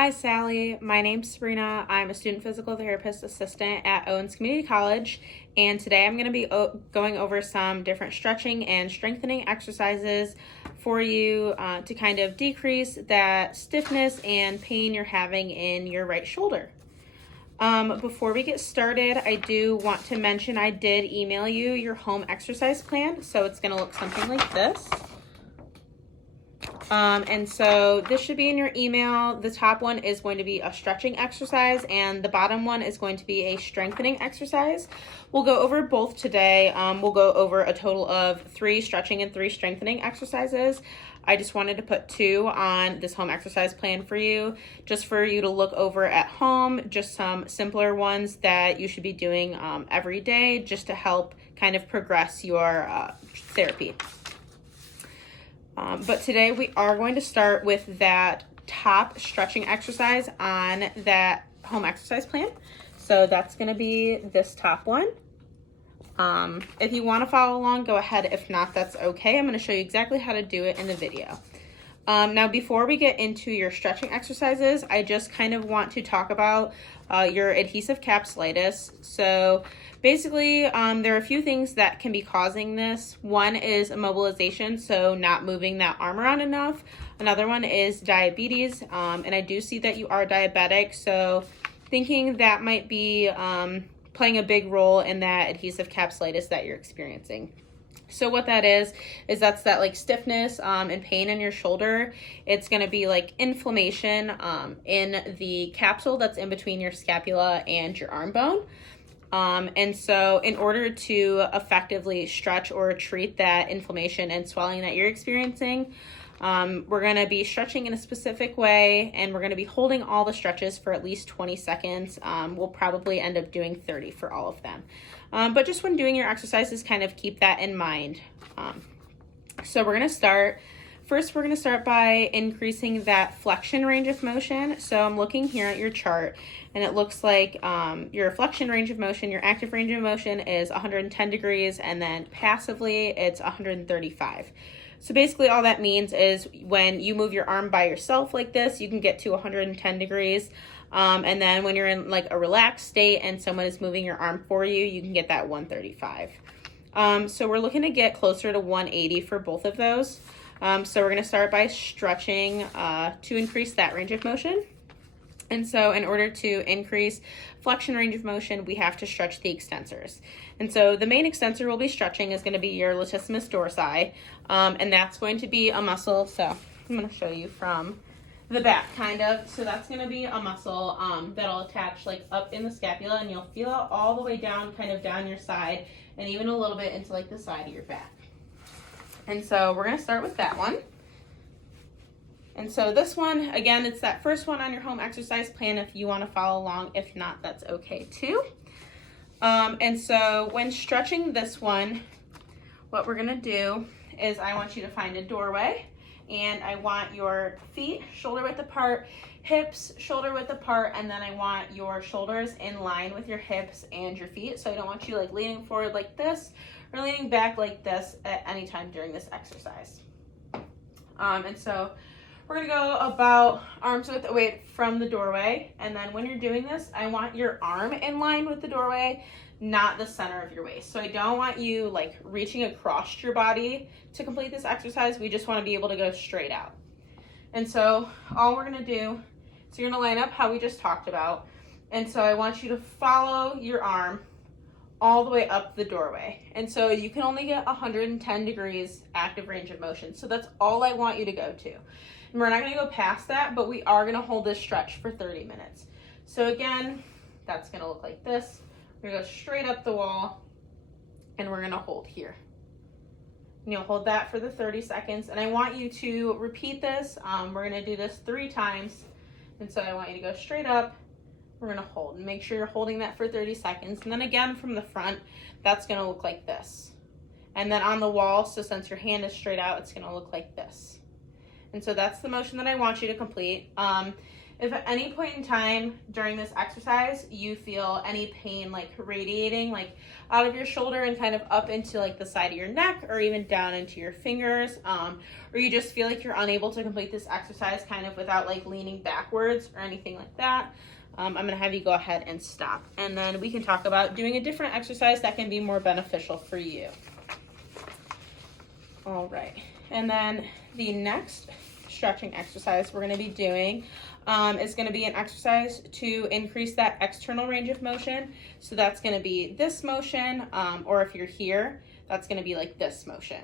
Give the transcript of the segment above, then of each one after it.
Hi, Sally. My name's Sabrina. I'm a student physical therapist assistant at Owens Community College, and today I'm going to be going over some different stretching and strengthening exercises for you to kind of decrease that stiffness and pain you're having in your right shoulder. Before we get started, I do want to mention I did email you your home exercise plan, so it's going to look something like this. And so this should be in your email. The top one is going to be a stretching exercise and the bottom one is going to be a strengthening exercise. We'll go over both today. We'll go over a total of 3 stretching and 3 strengthening exercises. I just wanted to put 2 on this home exercise plan for you, just for you to look over at home, just some simpler ones that you should be doing every day just to help kind of progress your therapy. But today we are going to start with that top stretching exercise on that home exercise plan. So that's going to be this top one. If you want to follow along, go ahead. If not, that's okay. I'm going to show you exactly how to do it in the video. Now, before we get into your stretching exercises, I just kind of want to talk about your adhesive capsulitis. So basically, there are a few things that can be causing this. One is immobilization, so not moving that arm around enough. Another one is diabetes, and I do see that you are diabetic, so thinking that might be playing a big role in that adhesive capsulitis that you're experiencing. So what that is that's that like stiffness and pain in your shoulder. It's going to be like inflammation in the capsule that's in between your scapula and your arm bone. And so in order to effectively stretch or treat that inflammation and swelling that you're experiencing, we're going to be stretching in a specific way, and we're going to be holding all the stretches for at least 20 seconds. We'll probably end up doing 30 for all of them. But just when doing your exercises, kind of keep that in mind. So we're going to start. First, we're going to start by increasing that flexion range of motion. So I'm looking here at your chart, and it looks like your flexion range of motion, your active range of motion is 110 degrees, and then passively it's 135. So basically all that means is when you move your arm by yourself like this, you can get to 110 degrees. And then when you're in like a relaxed state and someone is moving your arm for you, you can get that 135. So we're looking to get closer to 180 for both of those. So we're going to start by stretching to increase that range of motion. And so in order to increase flexion range of motion, we have to stretch the extensors. And so the main extensor we'll be stretching is going to be your latissimus dorsi, and that's going to be a muscle. So I'm going to show you from the back kind of. So that's going to be a muscle that'll attach like up in the scapula, and you'll feel it all the way down, kind of down your side, and even a little bit into like the side of your back. And so we're going to start with that one. And so this one, again, it's that first one on your home exercise plan if you want to follow along. If not, that's okay too. And so when stretching this one, what we're going to do is I want you to find a doorway, and I want your feet shoulder width apart, hips shoulder width apart, and then I want your shoulders in line with your hips and your feet. So I don't want you like leaning forward like this or leaning back like this at any time during this exercise. And so we're going to go about arms width away from the doorway, and then when you're doing this, I want your arm in line with the doorway, not the center of your waist. So I don't want you like reaching across your body to complete this exercise. We just want to be able to go straight out. And so all we're going to do, so you're going to line up how we just talked about, and so I want you to follow your arm all the way up the doorway. And so you can only get 110 degrees active range of motion. So that's all I want you to go to. And we're not going to go past that, but we are going to hold this stretch for 30 minutes. So again, that's going to look like this. We're going to go straight up the wall, and we're going to hold here. And you'll hold that for the 30 seconds. And I want you to repeat this. We're going to do this 3 times. And so I want you to go straight up. We're going to hold, and make sure you're holding that for 30 seconds. And then again from the front, that's going to look like this. And then on the wall, so since your hand is straight out, it's going to look like this. And so that's the motion that I want you to complete. If at any point in time during this exercise you feel any pain like radiating like out of your shoulder and kind of up into like the side of your neck or even down into your fingers, or you just feel like you're unable to complete this exercise kind of without like leaning backwards or anything like that, I'm gonna have you go ahead and stop. And then we can talk about doing a different exercise that can be more beneficial for you. All right, and then the next stretching exercise we're gonna be doing is going to be an exercise to increase that external range of motion. So that's going to be this motion, or if you're here, that's going to be like this motion.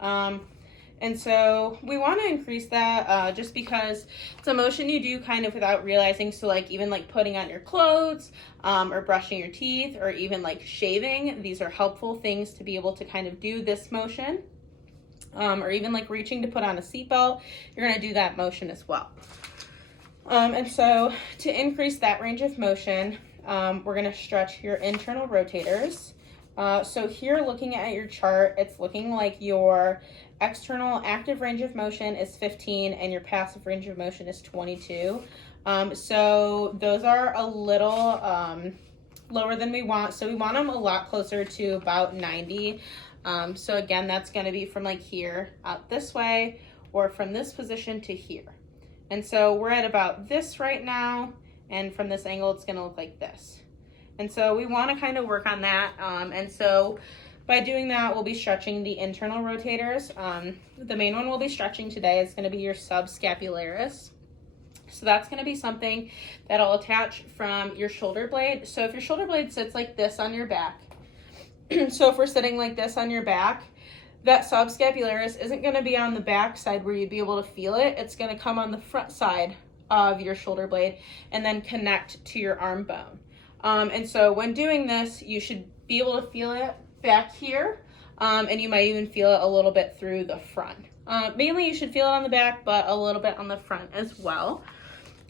And so we want to increase that just because it's a motion you do kind of without realizing. So like even like putting on your clothes or brushing your teeth or even like shaving, these are helpful things to be able to kind of do this motion. Or even like reaching to put on a seatbelt, you're going to do that motion as well. And so to increase that range of motion, we're going to stretch your internal rotators. So here looking at your chart, it's looking like your external active range of motion is 15 and your passive range of motion is 22. So those are a little lower than we want. So we want them a lot closer to about 90. So again, that's going to be from like here out this way or from this position to here. And so we're at about this right now, and from this angle, it's gonna look like this. And so we wanna kind of work on that. And so by doing that, we'll be stretching the internal rotators. The main one we'll be stretching today is gonna be your subscapularis. So that's gonna be something that'll attach from your shoulder blade. So if your shoulder blade sits like this on your back, so if we're sitting like this on your back, that subscapularis isn't going to be on the back side where you'd be able to feel it. It's going to come on the front side of your shoulder blade and then connect to your arm bone. And so when doing this, you should be able to feel it back here, and you might even feel it a little bit through the front. Mainly you should feel it on the back, but a little bit on the front as well.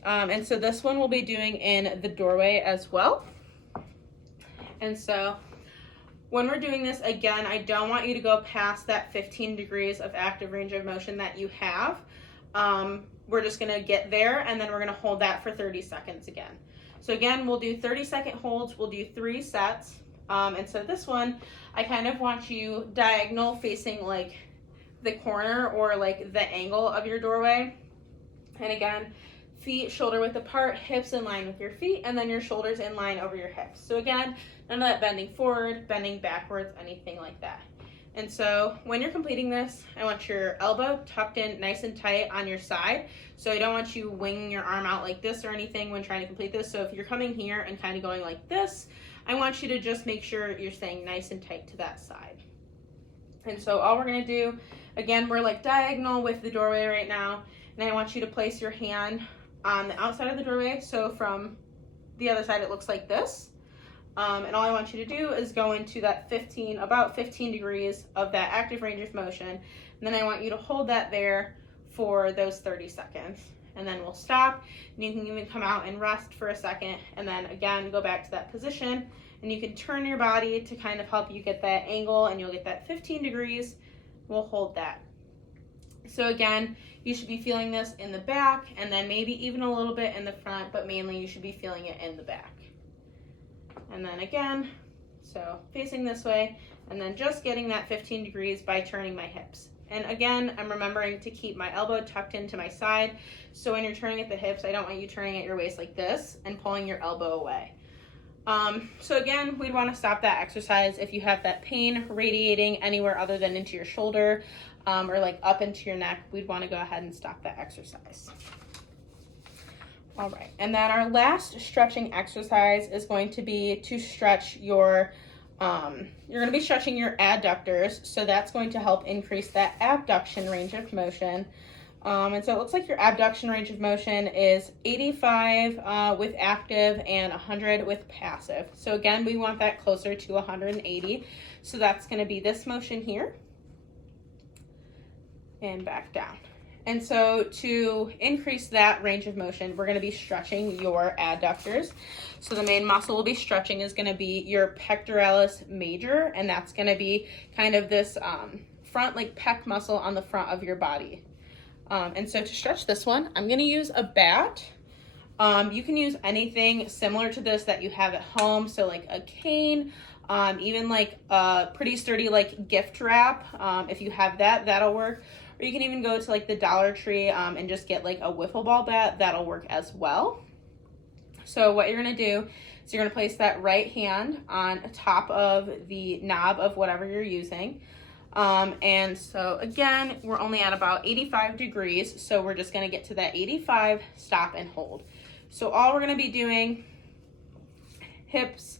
And so this one we'll be doing in the doorway as well. And so when we're doing this, again, I don't want you to go past that 15 degrees of active range of motion that you have. We're just gonna get there and then we're gonna hold that for 30 seconds again. So again, we'll do 30-second holds, we'll do 3 sets. And so this one, I kind of want you diagonal facing like the corner or like the angle of your doorway. And again, feet shoulder width apart, hips in line with your feet, and then your shoulders in line over your hips. So again, none of that bending forward, bending backwards, anything like that. And so when you're completing this, I want your elbow tucked in nice and tight on your side. So I don't want you winging your arm out like this or anything when trying to complete this. So if you're coming here and kind of going like this, I want you to just make sure you're staying nice and tight to that side. And so all we're gonna do, again, we're like diagonal with the doorway right now. And I want you to place your hand on the outside of the doorway. So from the other side, it looks like this. And all I want you to do is go into that about 15 degrees of that active range of motion. And then I want you to hold that there for those 30 seconds. And then we'll stop. And you can even come out and rest for a second. And then again, go back to that position. And you can turn your body to kind of help you get that angle and you'll get that 15 degrees. We'll hold that. So again, you should be feeling this in the back and then maybe even a little bit in the front, but mainly you should be feeling it in the back. And then again, so facing this way, and then just getting that 15 degrees by turning my hips. And again, I'm remembering to keep my elbow tucked into my side. So when you're turning at the hips, I don't want you turning at your waist like this and pulling your elbow away. So again, we'd want to stop that exercise if you have that pain radiating anywhere other than into your shoulder or like up into your neck. We'd want to go ahead and stop that exercise. All right, and then our last stretching exercise is going to be to stretch your, you're going to be stretching your adductors. So that's going to help increase that abduction range of motion. And so it looks like your abduction range of motion is 85 with active and 100 with passive. So again, we want that closer to 180. So that's going to be this motion here and back down. And so to increase that range of motion, we're going to be stretching your adductors. So the main muscle we'll be stretching is going to be your pectoralis major, and that's going to be kind of this front like pec muscle on the front of your body. And so to stretch this one, I'm going to use a bat. You can use anything similar to this that you have at home. So like a cane, even like a pretty sturdy like gift wrap. If you have that, that'll work. Or you can even go to like the Dollar Tree and just get like a wiffle ball bat. That'll work as well. So what you're gonna do is you're gonna place that right hand on top of the knob of whatever you're using. And so again, we're only at about 85 degrees. So we're just gonna get to that 85, stop and hold. So all we're gonna be doing, hips,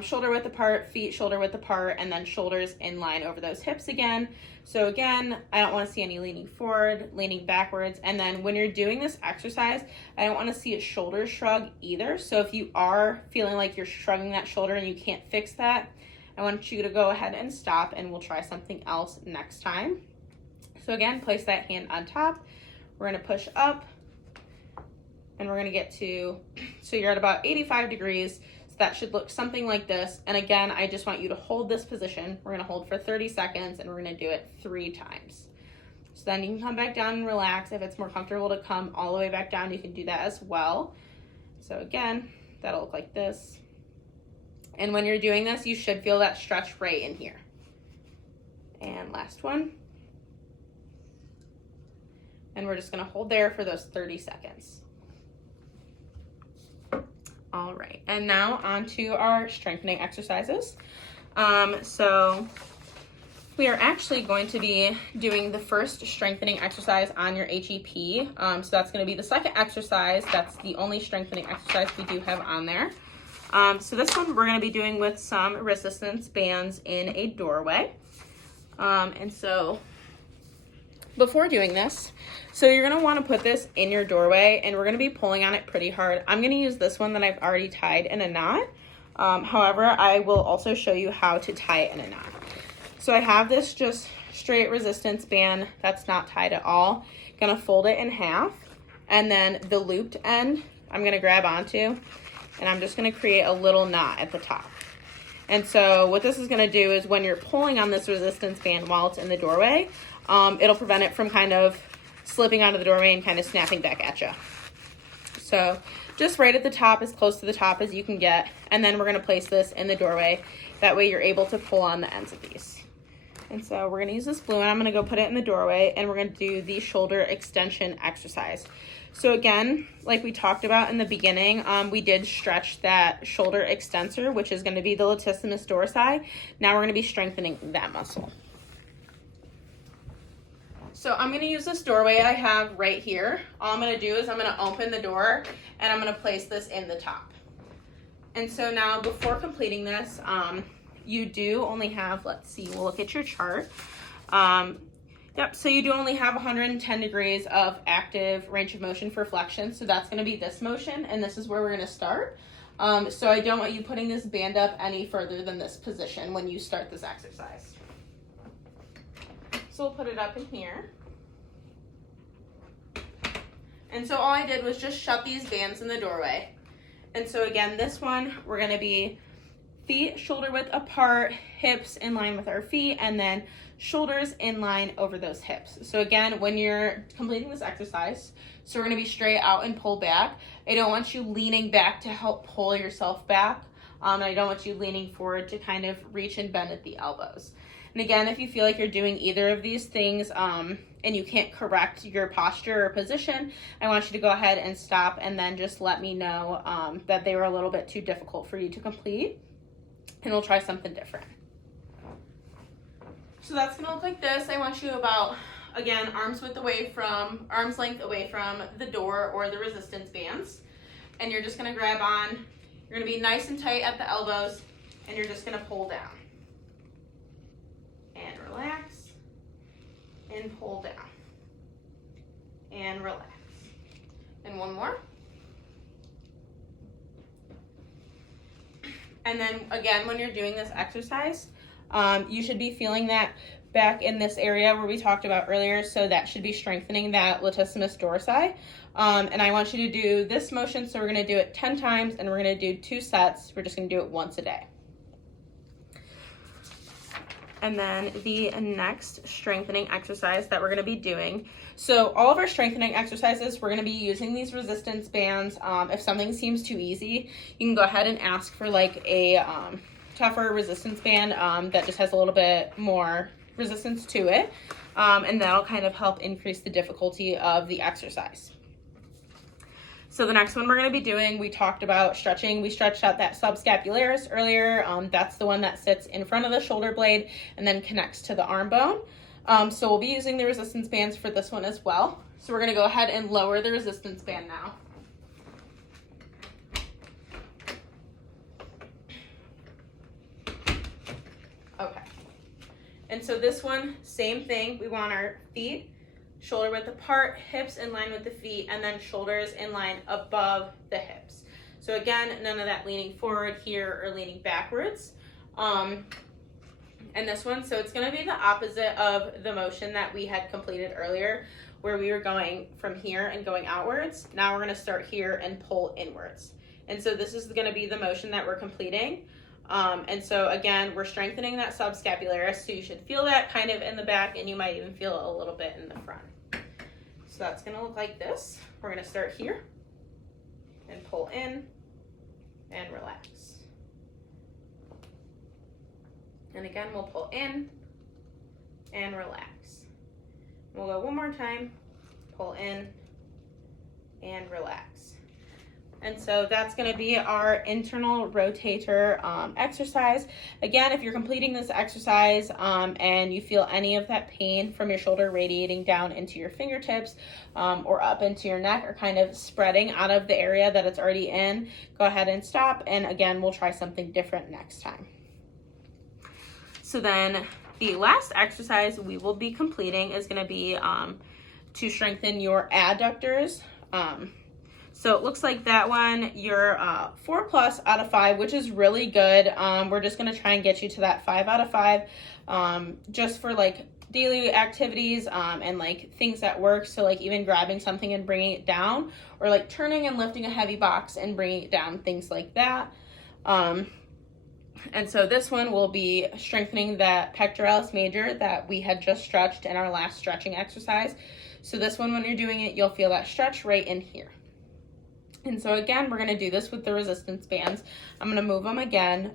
shoulder width apart, feet shoulder width apart, and then shoulders in line over those hips again. So again, I don't want to see any leaning forward, leaning backwards. And then when you're doing this exercise, I don't want to see a shoulder shrug either. So if you are feeling like you're shrugging that shoulder and you can't fix that, I want you to go ahead and stop, and we'll try something else next time. So again, place that hand on top. We're going to push up, and we're going to get to, so you're at about 85 degrees. That should look something like this. And again, I just want you to hold this position. We're gonna hold for 30 seconds and we're gonna do it 3 times. So then you can come back down and relax. If it's more comfortable to come all the way back down, you can do that as well. So again, that'll look like this. And when you're doing this, you should feel that stretch right in here. And last one. And we're just gonna hold there for those 30 seconds. All right, and now on to our strengthening exercises. So we are actually going to be doing the first strengthening exercise on your HEP. So that's going to be the second exercise. That's the only strengthening exercise we do have on there. So this one we're going to be doing with some resistance bands in a doorway. And so before doing this, so you're going to want to put this in your doorway, and we're going to be pulling on it pretty hard. I'm going to use this one that I've already tied in a knot. However, I will also show you how to tie it in a knot. So I have this just straight resistance band that's not tied at all. Going to fold it in half, and then the looped end I'm going to grab onto, and I'm just going to create a little knot at the top. And so what this is going to do is when you're pulling on this resistance band while it's in the doorway, it'll prevent it from kind of slipping onto the doorway and kind of snapping back at you. So just right at the top, as close to the top as you can get, and then we're going to place this in the doorway. That way you're able to pull on the ends of these. And so we're going to use this blue, and I'm going to go put it in the doorway, and we're going to do the shoulder extension exercise. So again, like we talked about in the beginning, we did stretch that shoulder extensor, which is going to be the latissimus dorsi. Now we're going to be strengthening that muscle. So I'm going to use this doorway I have right here. All I'm going to do is I'm going to open the door, and I'm going to place this in the top. And so now before completing this, you do only have, let's see, we'll look at your chart. Yep, so you do only have 110 degrees of active range of motion for flexion. So that's going to be this motion, and this is where we're going to start. So I don't want you putting this band up any further than this position when you start this exercise. So we'll put it up in here. And so all I did was just shut these bands in the doorway. And so again, this one, we're going to be feet shoulder width apart, hips in line with our feet, and then shoulders in line over those hips. So again, when you're completing this exercise, so we're going to be straight out and pull back. I don't want you leaning back to help pull yourself back. And I don't want you leaning forward to kind of reach and bend at the elbows. And again, if you feel like you're doing either of these things and you can't correct your posture or position, I want you to go ahead and stop and then just let me know that they were a little bit too difficult for you to complete, and we'll try something different. So that's gonna look like this. I want you about, again, arms length away from the door or the resistance bands. And you're just gonna grab on, you're gonna be nice and tight at the elbows, and you're just gonna pull down. And relax, and pull down, and relax. And one more. And then again, when you're doing this exercise, you should be feeling that back in this area where we talked about earlier. So that should be strengthening that latissimus dorsi. And I want you to do this motion. So we're going to do it 10 times, and we're going to do 2 sets. We're just going to do it once a day. And then the next strengthening exercise that we're going to be doing. So all of our strengthening exercises, we're going to be using these resistance bands. If something seems too easy, you can go ahead and ask for like a tougher resistance band that just has a little bit more resistance to it. And that'll kind of help increase the difficulty of the exercise. So the next one we're going to be doing, we talked about stretching. We stretched out that subscapularis earlier. That's the one that sits in front of the shoulder blade and then connects to the arm bone. So we'll be using the resistance bands for this one as well. So we're going to go ahead and lower the resistance band now. Okay. And so this one, same thing. We want our feet shoulder width apart, hips in line with the feet, and then shoulders in line above the hips. So again, none of that leaning forward here or leaning backwards. And this one, so it's going to be the opposite of the motion that we had completed earlier, where we were going from here and going outwards. Now we're going to start here and pull inwards. And so this is going to be the motion that we're completing. And so again, we're strengthening that subscapularis, so you should feel that kind of in the back, and you might even feel it a little bit in the front. So that's going to look like this. We're going to start here and pull in and relax. And again, we'll pull in and relax. We'll go one more time, pull in and relax. And so that's going to be our internal rotator exercise. Again, if you're completing this exercise and you feel any of that pain from your shoulder radiating down into your fingertips or up into your neck, or kind of spreading out of the area that it's already in, go ahead and stop. And again, we'll try something different next time. So then the last exercise we will be completing is going to be to strengthen your adductors. So it looks like that one, you're 4+ out of 5, which is really good. We're just going to try and get you to that 5 out of 5 just for like daily activities and like things at work. So like even grabbing something and bringing it down, or like turning and lifting a heavy box and bringing it down, things like that. And so this one will be strengthening that pectoralis major that we had just stretched in our last stretching exercise. So this one, when you're doing it, you'll feel that stretch right in here. And so again, we're going to do this with the resistance bands. I'm going to move them again,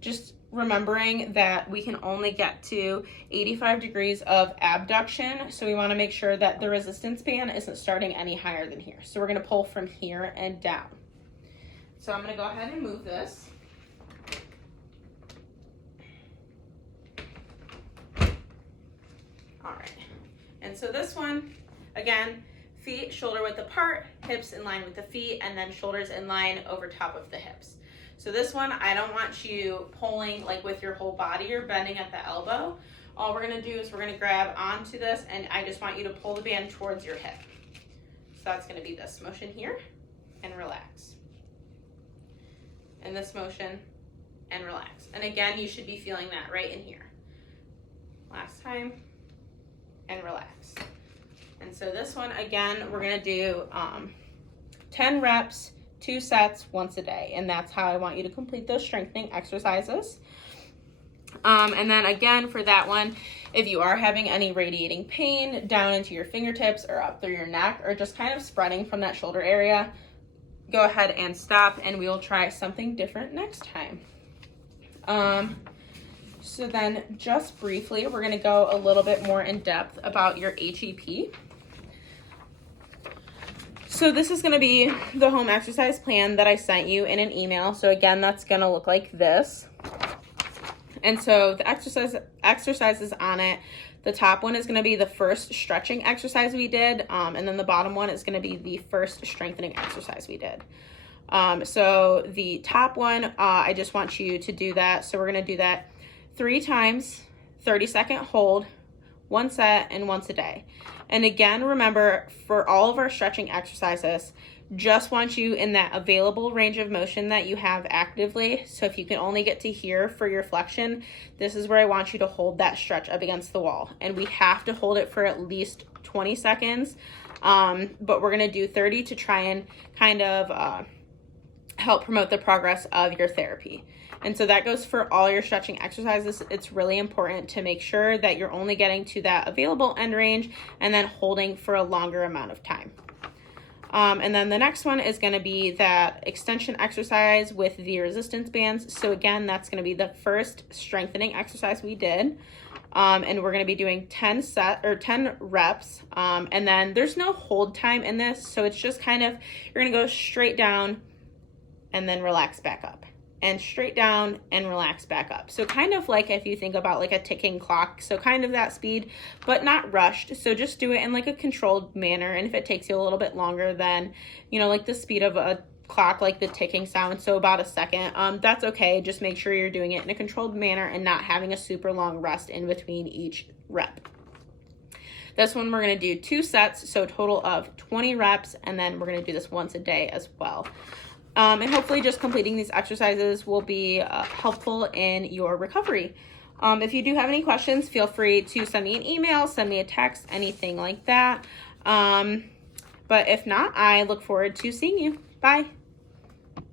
just remembering that we can only get to 85 degrees of abduction. So we want to make sure that the resistance band isn't starting any higher than here. So we're going to pull from here and down. So I'm going to go ahead and move this. All right. And so this one, again, feet shoulder width apart, hips in line with the feet, and then shoulders in line over top of the hips. So this one, I don't want you pulling like with your whole body or bending at the elbow. All we're going to do is we're going to grab onto this, and I just want you to pull the band towards your hip. So that's going to be this motion here, and relax. And this motion, and relax. And again, you should be feeling that right in here. Last time, and relax. And so this one, again, we're going to do 10 reps, 2 sets, once a day. And that's how I want you to complete those strengthening exercises. And then again, for that one, if you are having any radiating pain down into your fingertips or up through your neck, or just kind of spreading from that shoulder area, go ahead and stop, and we will try something different next time. So then just briefly, we're going to go a little bit more in depth about your HEP. So this is going to be the home exercise plan that I sent you in an email. So again, that's going to look like this. And so the exercises on it, the top one is going to be the first stretching exercise we did. And then the bottom one is going to be the first strengthening exercise we did. So the top one, I just want you to do that. So we're going to do that 3 times, 30-second hold, 1 set, and once a day. And again, remember, for all of our stretching exercises, just want you in that available range of motion that you have actively. So if you can only get to here for your flexion, this is where I want you to hold that stretch up against the wall. And we have to hold it for at least 20 seconds. But we're going to do 30 to try and kind of help promote the progress of your therapy. And so that goes for all your stretching exercises. It's really important to make sure that you're only getting to that available end range and then holding for a longer amount of time. And then the next one is going to be that extension exercise with the resistance bands. So again, that's going to be the first strengthening exercise we did. And we're going to be doing 10 reps. And then there's no hold time in this. So it's just kind of, you're going to go straight down and then relax back up, and straight down and relax back up. So kind of like if you think about like a ticking clock, so kind of that speed, but not rushed. So just do it in like a controlled manner. And if it takes you a little bit longer than, you know, like the speed of a clock, like the ticking sound, so about a second, that's okay. Just make sure you're doing it in a controlled manner and not having a super long rest in between each rep. This one we're going to do 2 sets, so a total of 20 reps, and then we're going to do this once a day as well. And hopefully just completing these exercises will be helpful in your recovery. If you do have any questions, feel free to send me an email, send me a text, anything like that. But if not, I look forward to seeing you. Bye.